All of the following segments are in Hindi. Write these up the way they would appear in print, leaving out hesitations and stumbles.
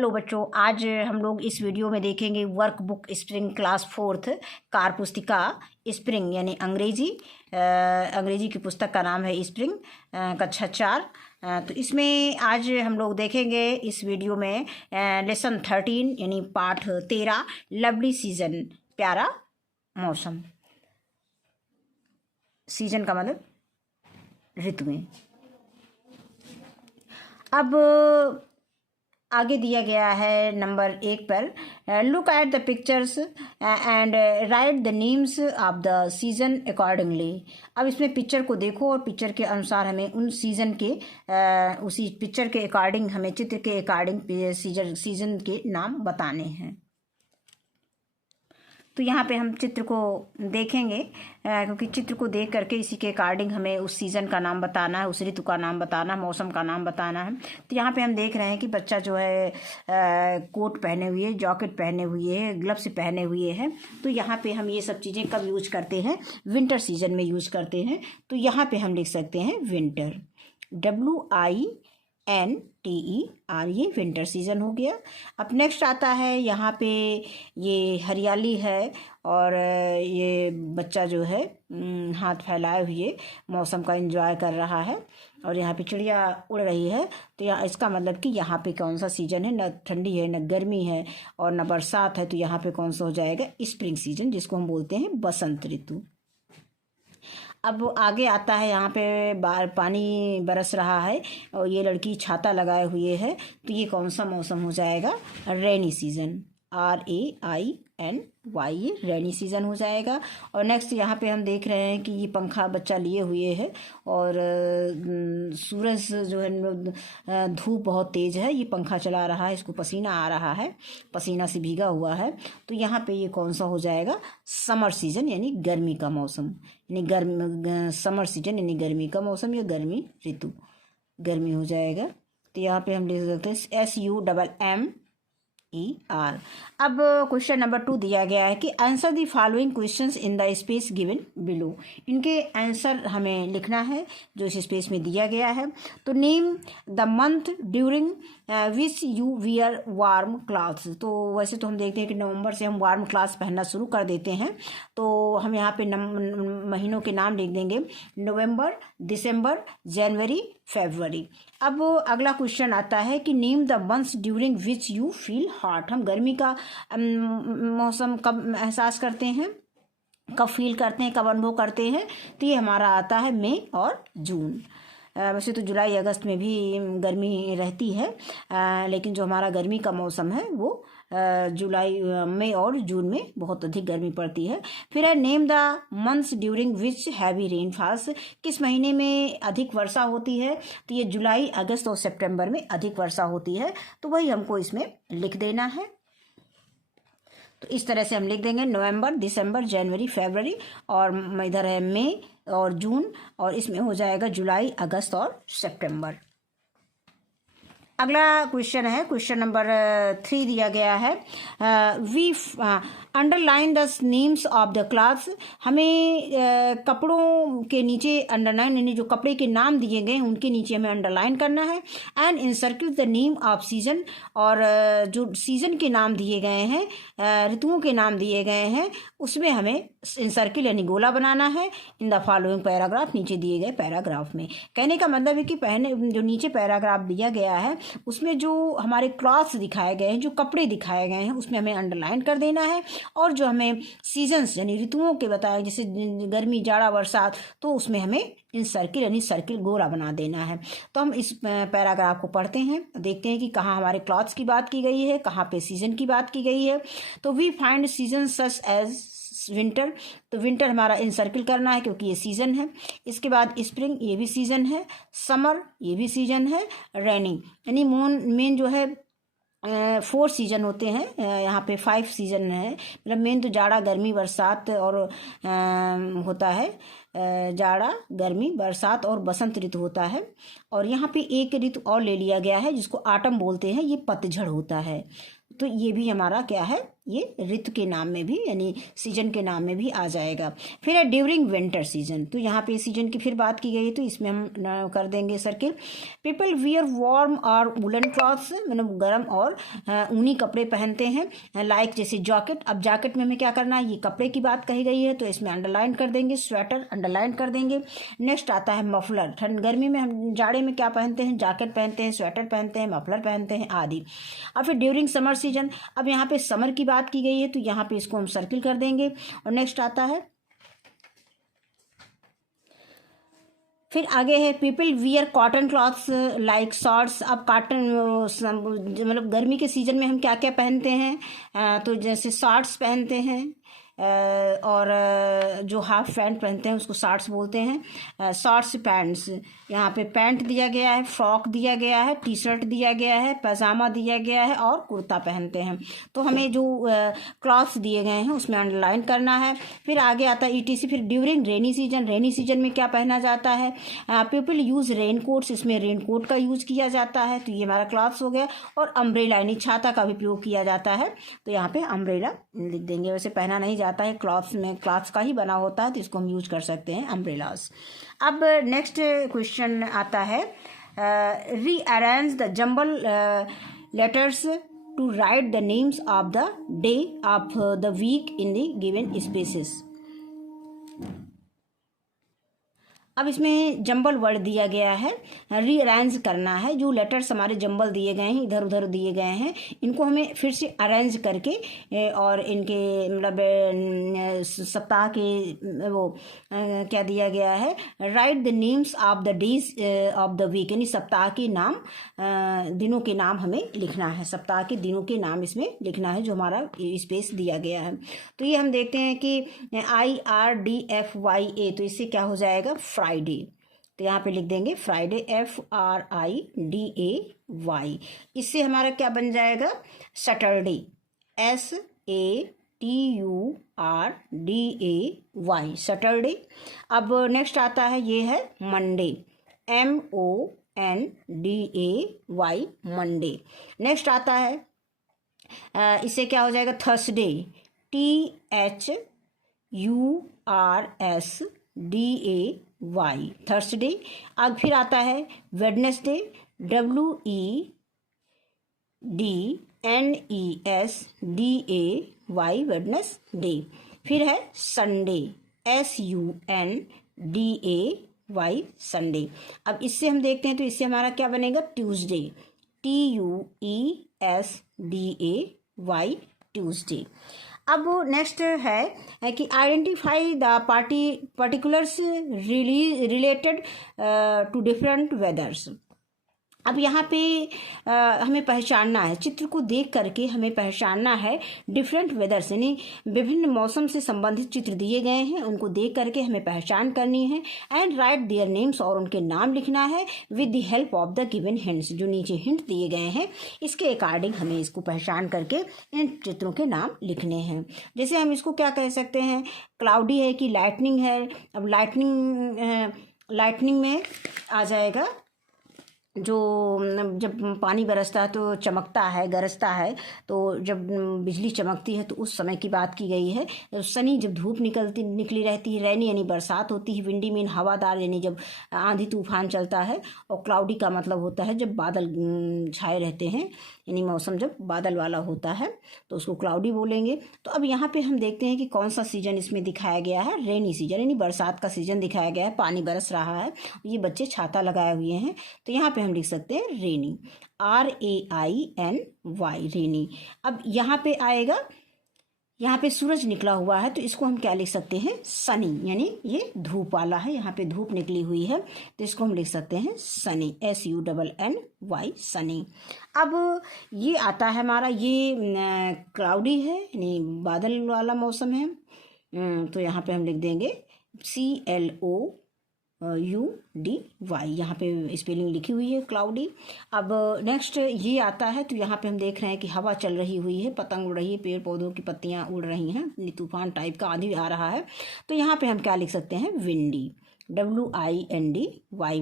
हेलो बच्चों, आज हम लोग इस वीडियो में देखेंगे work book spring class 4th car पुस्तिका स्प्रिंग यानी अंग्रेजी की पुस्तक का नाम है स्प्रिंग, कक्षा 4। तो इसमें आज हम लोग देखेंगे इस वीडियो में लेसन 13 यानी पाठ 13 लवली सीजन, प्यारा मौसम। सीजन का मतलब ऋतु में। अब आगे दिया गया है नंबर 1 पर, look at the pictures and right the names of the season accordingly. अब इसमें पिक्चर को देखो और पिक्चर के अनुसार हमें उन सीजन के उसी पिक्चर के अकॉर्डिंग हमें चित्र के अकॉर्डिंग सीजन के नाम बताने हैं। तो यहाँ पे हम चित्र को देखेंगे क्योंकि चित्र को देख करके इसी के अकॉर्डिंग हमें उस सीज़न का नाम बताना है, उस ऋतु का नाम बताना है, मौसम का नाम बताना है। तो यहाँ पे हम देख रहे हैं कि बच्चा जो है कोट पहने हुए, जैकेट पहने हुए है, ग्लव्स पहने हुए हैं। तो यहाँ पे हम ये सब चीज़ें कब यूज करते हैं? विंटर सीजन में यूज करते हैं। तो यहाँ पे हम लिख सकते हैं विंटर, WINTER, ये विंटर सीजन हो गया। अब नेक्स्ट आता है यहाँ पे, ये हरियाली है और ये बच्चा जो है हाथ फैलाए हुए मौसम का एंजॉय कर रहा है और यहाँ पे चिड़िया उड़ रही है। तो यहाँ इसका मतलब कि यहाँ पे कौन सा सीजन है? न ठंडी है, न गर्मी है और न बरसात है। तो यहाँ पे कौन सा हो जाएगा? स्प्रिंग सीजन, जिसको हम बोलते हैं बसंत ऋतु। अब आगे आता है, यहाँ पे पानी बरस रहा है और ये लड़की छाता लगाए हुए है। तो ये कौन सा मौसम हो जाएगा? रेनी सीजन, RAINY, ये रेनी सीजन हो जाएगा। और नेक्स्ट यहाँ पे हम देख रहे हैं कि ये पंखा बच्चा लिए हुए है और सूरज जो है, धूप बहुत तेज है, ये पंखा चला रहा है, इसको पसीना आ रहा है, पसीना से भीगा हुआ है। तो यहाँ पे ये कौन सा हो जाएगा? समर सीजन यानी गर्मी का मौसम, यानी समर सीजन यानी गर्मी का मौसम या गर्मी ऋतु, गर्मी हो जाएगा। तो यहाँ पे हम लिख सकते हैं SUMMER। अब क्वेश्चन नंबर 2 दिया गया है कि answer the following questions in the space given below. इनके आंसर हमें लिखना है जो इस स्पेस में दिया गया है। तो name the month during which you wear warm clothes. तो वैसे तो हम देखते हैं कि नवंबर से हम वार्म क्लॉथ्स पहनना शुरू कर देते हैं। तो हम यहाँ पे महीनों के नाम लिख देंगे, नवंबर, दिसंबर, जनवरी, फरवरी। अब अगला क्वेश्चन आता है कि name the months during which you feel hot. हम गर्मी का मौसम कब एहसास करते हैं, कब फील करते हैं, कब अनुभव करते हैं? तो ये हमारा आता है मई और जून। वैसे तो जुलाई अगस्त में भी गर्मी रहती है, लेकिन जो हमारा गर्मी का मौसम है वो जुलाई, मई और जून में बहुत अधिक गर्मी पड़ती है। फिर है name the months during which heavy rainfalls. किस महीने में अधिक वर्षा होती है? तो ये जुलाई, अगस्त और सितंबर में अधिक वर्षा होती है। तो वही हमको इसमें लिख देना है। तो इस तरह से हम लिख देंगे नवंबर, दिसंबर, जनवरी, फरवरी और इधर है मई और जून, और इसमें हो जाएगा जुलाई, अगस्त और सितंबर। अगला क्वेश्चन है, क्वेश्चन नंबर 3 दिया गया है, we underline the names of the clothes. हमें कपड़ों के नीचे अंडरलाइन, यानी जो कपड़े के नाम दिए गए हैं उनके नीचे हमें अंडरलाइन करना है। And encircle the name of season, और जो सीजन के नाम दिए गए हैं, ऋतुओं के नाम दिए गए हैं, उसमें हमें इनसर्किल यानी गोला बनाना है। इन द फॉलोइंग पैराग्राफ, नीचे दिए गए पैराग्राफ में। कहने का मतलब है कि जो नीचे पैराग्राफ दिया गया है उसमें जो हमारे क्लॉथ्स दिखाए गए हैं, जो कपड़े दिखाए गए हैं, उसमें हमें अंडरलाइन कर देना है। और जो हमें सीजन्स यानी ऋतुओं के बताए, जैसे गर्मी, जाड़ा, बरसात, तो उसमें हमें इन सर्किल यानी सर्किल गोला बना देना है। तो हम इस पैराग्राफ को पढ़ते हैं, देखते हैं कि कहाँ हमारे क्लॉथ्स की बात की गई है, कहाँ पे सीजन की बात की गई है। तो we find season such as winter. तो विंटर हमारा इन सर्किल करना है क्योंकि ये सीजन है। इसके बाद स्प्रिंग, ये भी सीजन है। समर, ये भी सीजन है। रेनी यानी मेन जो है 4 सीजन होते हैं, यहाँ पे 5 सीजन है। मतलब मेन तो जाड़ा, गर्मी, बरसात और होता है, जाड़ा, गर्मी, बरसात और बसंत ऋतु होता है। और यहाँ पे एक ऋतु और ले लिया गया है जिसको आटम बोलते हैं, ये पतझड़ होता है। तो ये भी हमारा क्या है, ये ऋतु के नाम में भी यानी सीजन के नाम में भी आ जाएगा। फिर है ड्यूरिंग विंटर सीजन, तो यहाँ पे सीजन की फिर बात की गई है, तो इसमें हम कर देंगे सर्किल। पीपल वियर वार्म और वुलन क्लॉथ्स, मतलब गर्म और ऊनी कपड़े पहनते हैं, लाइक जैसे जैकेट। अब जैकेट में हमें क्या करना है, ये कपड़े की बात कही गई है तो इसमें अंडरलाइन कर देंगे, स्वेटर अंडरलाइन कर देंगे। नेक्स्ट आता है मफलर, ठंड गर्मी में हम जाड़े में क्या पहनते हैं, जैकेट पहनते हैं, स्वेटर पहनते हैं, मफलर पहनते हैं आदि। अब फिर ड्यूरिंग समर सीजन, अब यहाँ पे समर की बात की गई है तो यहाँ पे इसको हम सर्किल कर देंगे। और नेक्स्ट आता है, फिर आगे है people wear cotton clothes like shorts. अब कॉटन मतलब गर्मी के सीजन में हम क्या क्या पहनते हैं, तो जैसे शॉर्ट्स पहनते हैं और जो हाफ पैंट पहनते हैं उसको शॉर्ट्स बोलते हैं, शॉर्ट्स पैंट्स। यहाँ पे पैंट दिया गया है, फ्रॉक दिया गया है, टी शर्ट दिया गया है, पैजामा दिया गया है और कुर्ता पहनते हैं। तो हमें जो क्लॉथ्स दिए गए हैं उसमें अंडरलाइन करना है। फिर आगे आता है ईटीसी। फिर during rainy season, rainy season में क्या पहना जाता है, पीपल यूज़ रेन कोट्स, इसमें रेन कोट का यूज़ किया जाता है, तो ये हमारा क्लॉथ्स हो गया। और अम्ब्रेला यानी छाता का भी प्रयोग किया जाता है, तो यहाँ पे अम्ब्रेला लिख देंगे। वैसे पहना नहीं जाता है, क्लॉथ्स में क्लॉथ्स का ही बना होता है तो इसको हम यूज कर सकते हैं अम्ब्रेलास। अब नेक्स्ट क्वेश्चन आता है, rearrange the jumble letters to write the names of the day of the week in the given spaces. अब इसमें जंबल वर्ड दिया गया है, रीअरेंज करना है। जो लेटर्स हमारे जंबल दिए गए हैं, इधर उधर दिए गए हैं, इनको हमें फिर से अरेंज करके और इनके मतलब सप्ताह के वो क्या दिया गया है, write the names of the days of the week, यानी सप्ताह के नाम, दिनों के नाम हमें लिखना है, सप्ताह के दिनों के नाम इसमें लिखना है जो हमारा स्पेस दिया गया है। तो ये हम देखते हैं कि IRDFYA, तो इससे क्या हो जाएगा, फ्राइडे। तो यहाँ पे लिख देंगे फ्राइडे, FRIDAY। इससे हमारा क्या बन जाएगा, सैटरडे, SATURDAY, सैटरडे। अब नेक्स्ट आता है, ये है मंडे, MONDAY, मंडे। नेक्स्ट आता है, इससे क्या हो जाएगा, थर्सडे, THURSDAY, थर्सडे। अब फिर आता है वेडनेसडे, WEDNESDAY, वेडनेसडे। फिर है संडे, SUNDAY, संडे। अब इससे हम देखते हैं तो इससे हमारा क्या बनेगा, ट्यूसडे, TUESDAY, ट्यूसडे। अब नेक्स्ट है कि identify the particulars related to different weathers. अब यहाँ पे हमें पहचानना है, चित्र को देख करके हमें पहचानना है डिफरेंट वेदर्स, यानी विभिन्न मौसम से संबंधित चित्र दिए गए हैं, उनको देख करके हमें पहचान करनी है। एंड राइट देयर नेम्स, और उनके नाम लिखना है with the help of the given hints, जो नीचे हिंट दिए गए हैं इसके अकॉर्डिंग हमें इसको पहचान करके इन चित्रों के नाम लिखने हैं। जैसे हम इसको क्या कह सकते हैं, क्लाउडी है कि लाइटनिंग है। अब लाइटनिंग में आ जाएगा, जो जब पानी बरसता है तो चमकता है, गरजता है, तो जब बिजली चमकती है तो उस समय की बात की गई है। सनी, जब धूप निकली रहती है, रैनी यानी बरसात होती है, विंडी मीन हवादार यानी जब आंधी तूफान चलता है, और क्लाउडी का मतलब होता है जब बादल छाए रहते हैं, यानी मौसम जब बादल वाला होता है तो उसको क्लाउडी बोलेंगे। तो अब यहाँ पे हम देखते हैं कि कौन सा सीजन इसमें दिखाया गया है, रेनी सीजन, यानी बरसात का सीजन दिखाया गया है, पानी बरस रहा है, ये बच्चे छाता लगाए हुए हैं, तो यहाँ पे हम लिख सकते हैं रेनी, RAINY, रेनी। अब यहाँ पे आएगा, यहाँ पे सूरज निकला हुआ है तो इसको हम क्या लिख सकते हैं, सनी, यानी ये धूप वाला है, यहाँ पे धूप निकली हुई है तो इसको हम लिख सकते हैं सनी, SUNNY, सनी। अब ये आता है हमारा, ये क्लाउडी है यानी बादल वाला मौसम है, तो यहाँ पे हम लिख देंगे CLOUDY, यहाँ पे स्पेलिंग लिखी हुई है क्लाउडी। अब नेक्स्ट ये आता है, तो यहाँ पे हम देख रहे हैं कि हवा चल रही हुई है, पतंग उड़ रही है, पेड़ पौधों की पत्तियाँ उड़ रही हैं, तूफान टाइप का आंधी आ रहा है, तो यहाँ पे हम क्या लिख सकते हैं, विंडी, WINDY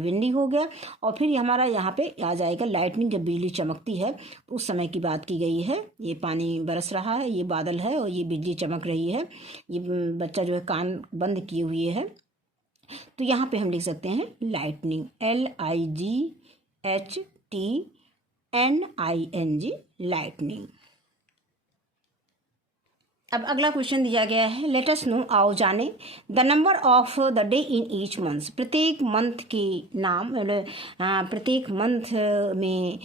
विंडी हो गया। और फिर हमारा यहाँ पे आ जाएगा लाइटनिंग, जब बिजली चमकती है तो उस समय की बात की गई है। ये पानी बरस रहा है, ये बादल है और ये बिजली चमक रही है। ये बच्चा जो है कान बंद किए हुए है, तो यहाँ पे हम लिख सकते हैं लाइटनिंग, LIGHTNING लाइटनिंग। अब अगला क्वेश्चन दिया गया है, लेट अस नो, आओ जाने, the number of the day in each month, प्रत्येक मंथ के नाम, प्रत्येक मंथ में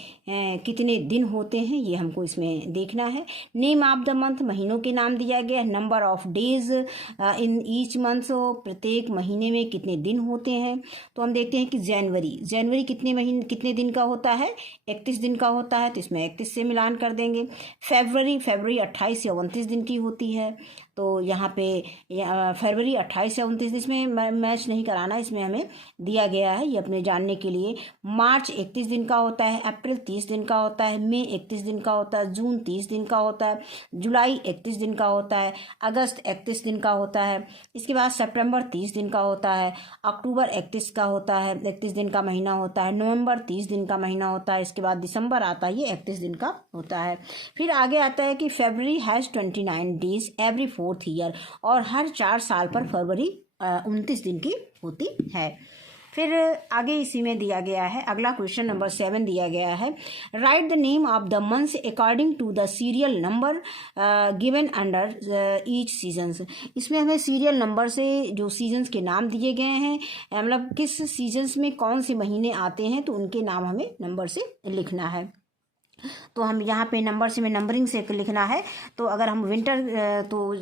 कितने दिन होते हैं ये हमको इसमें देखना है। नेम ऑफ द मंथ, महीनों के नाम दिया गया है। Number of days in each month, प्रत्येक महीने में कितने दिन होते हैं। तो हम देखते हैं कि जनवरी कितने दिन का होता है, 31 दिन का होता है, तो इसमें 31 से मिलान कर देंगे। फरवरी 28 या 29 दिन की होती है, तो यहाँ पे फरवरी 28 या 29, इसमें मैच नहीं कराना, इसमें हमें दिया गया है ये अपने जानने के लिए। मार्च 31 दिन का होता है, अप्रैल 30 दिन का होता है, मई 31 दिन का होता है, जून 30 दिन का होता है, जुलाई 31 दिन का होता है, अगस्त 31 दिन का होता है, इसके बाद सितंबर 30 दिन का होता है, अक्टूबर 31 का होता है, 31 दिन का महीना होता है, नवंबर 30 दिन का महीना होता है, इसके बाद दिसंबर आता है, ये 31 दिन का होता है। फिर आगे आता है कि फरवरी has 29 days every 4th year, और हर 4 साल पर फरवरी 29 दिन की होती है। फिर आगे इसी में दिया गया है, अगला क्वेश्चन नंबर 7 दिया गया है, write the name of the months according to the serial number given under each seasons. इसमें हमें सीरियल नंबर से जो सीजन्स के नाम दिए गए हैं, मतलब किस सीजन्स में कौन से महीने आते हैं, तो उनके नाम हमें नंबर से लिखना है। तो हम यहाँ पे नंबर से में नंबरिंग से लिखना है। तो अगर हम विंटर, तो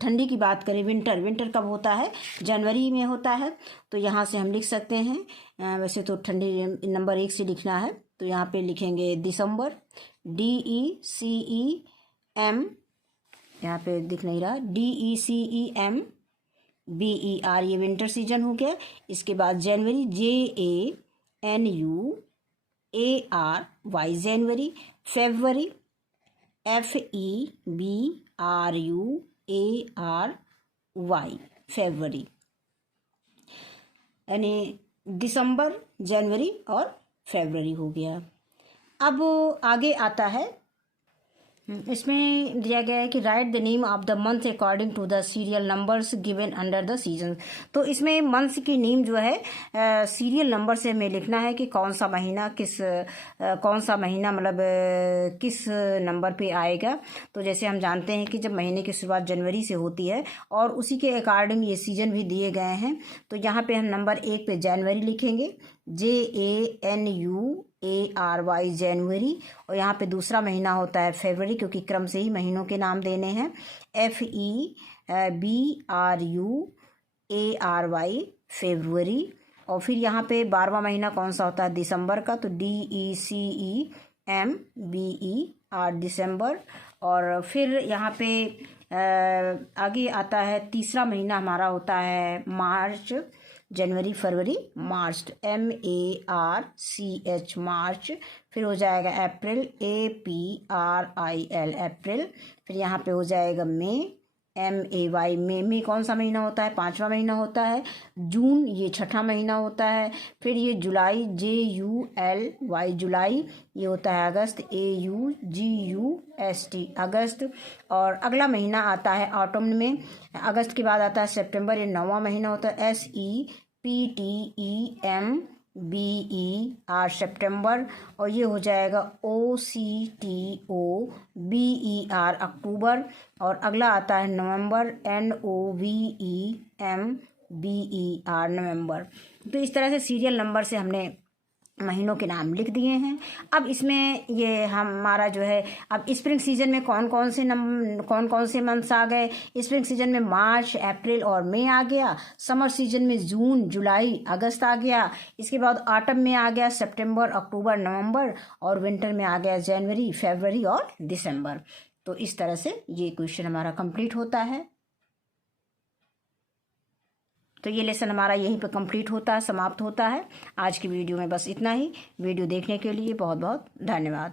ठंडी की बात करें, विंटर कब होता है, जनवरी में होता है, तो यहाँ से हम लिख सकते हैं। वैसे तो ठंडी नंबर 1 से लिखना है, तो यहाँ पे लिखेंगे दिसंबर, DECEM, यहाँ पे दिख नहीं रहा, DECEMBER, ये विंटर सीजन हो गया। इसके बाद जनवरी, JANUARY जनवरी, फरवरी, FEBRUARY फरवरी, यानी दिसंबर, जनवरी और फरवरी हो गया। अब आगे आता है, इसमें दिया गया है कि write the name of the month according to the serial numbers given under the season. तो इसमें मंथ्स की नेम जो है सीरियल नंबर से हमें लिखना है कि कौन सा महीना मतलब किस नंबर पे आएगा। तो जैसे हम जानते हैं कि जब महीने की शुरुआत जनवरी से होती है और उसी के अकॉर्डिंग ये सीजन भी दिए गए हैं, तो यहाँ पे हम नंबर 1 पे जनवरी लिखेंगे, JANUARY जनवरी, और यहाँ पे दूसरा महीना होता है फरवरी, क्योंकि क्रम से ही महीनों के नाम देने हैं, FEBRUARY फरवरी। और फिर यहाँ पे 12वां महीना कौन सा होता है, दिसंबर का, तो DECEMBER दिसंबर। और फिर यहाँ पे आगे आता है, तीसरा महीना हमारा होता है मार्च, जनवरी फरवरी मार्च, MARCH मार्च। फिर हो जाएगा अप्रैल, APRIL अप्रैल। फिर यहाँ पे हो जाएगा मई, MAY मई कौन सा महीना होता है, 5वां महीना होता है। जून, ये 6ठा महीना होता है। फिर ये जुलाई, JULY जुलाई, ये होता है अगस्त, AUGUST अगस्त। और अगला महीना आता है ऑटम में, अगस्त के बाद आता है सितंबर, ये 9वां महीना होता है, SEPTEMBER सितंबर। और ये हो जाएगा OCTOBER अक्टूबर। और अगला आता है नवंबर, NOVEMBER नवंबर। तो इस तरह से सीरियल नंबर से हमने महीनों के नाम लिख दिए हैं। अब इसमें ये हमारा जो है, अब स्प्रिंग सीजन में कौन कौन से मंथ्स आ गए। स्प्रिंग सीजन में मार्च, अप्रैल और मई आ गया। समर सीजन में जून, जुलाई, अगस्त आ गया। इसके बाद ऑटम में आ गया सितंबर, अक्टूबर, नवंबर। और विंटर में आ गया जनवरी, फरवरी और दिसंबर। तो इस तरह से ये क्वेश्चन हमारा कंप्लीट होता है। तो ये लेसन हमारा यहीं पे कंप्लीट होता है, समाप्त होता है। आज की वीडियो में बस इतना ही। वीडियो देखने के लिए बहुत बहुत धन्यवाद।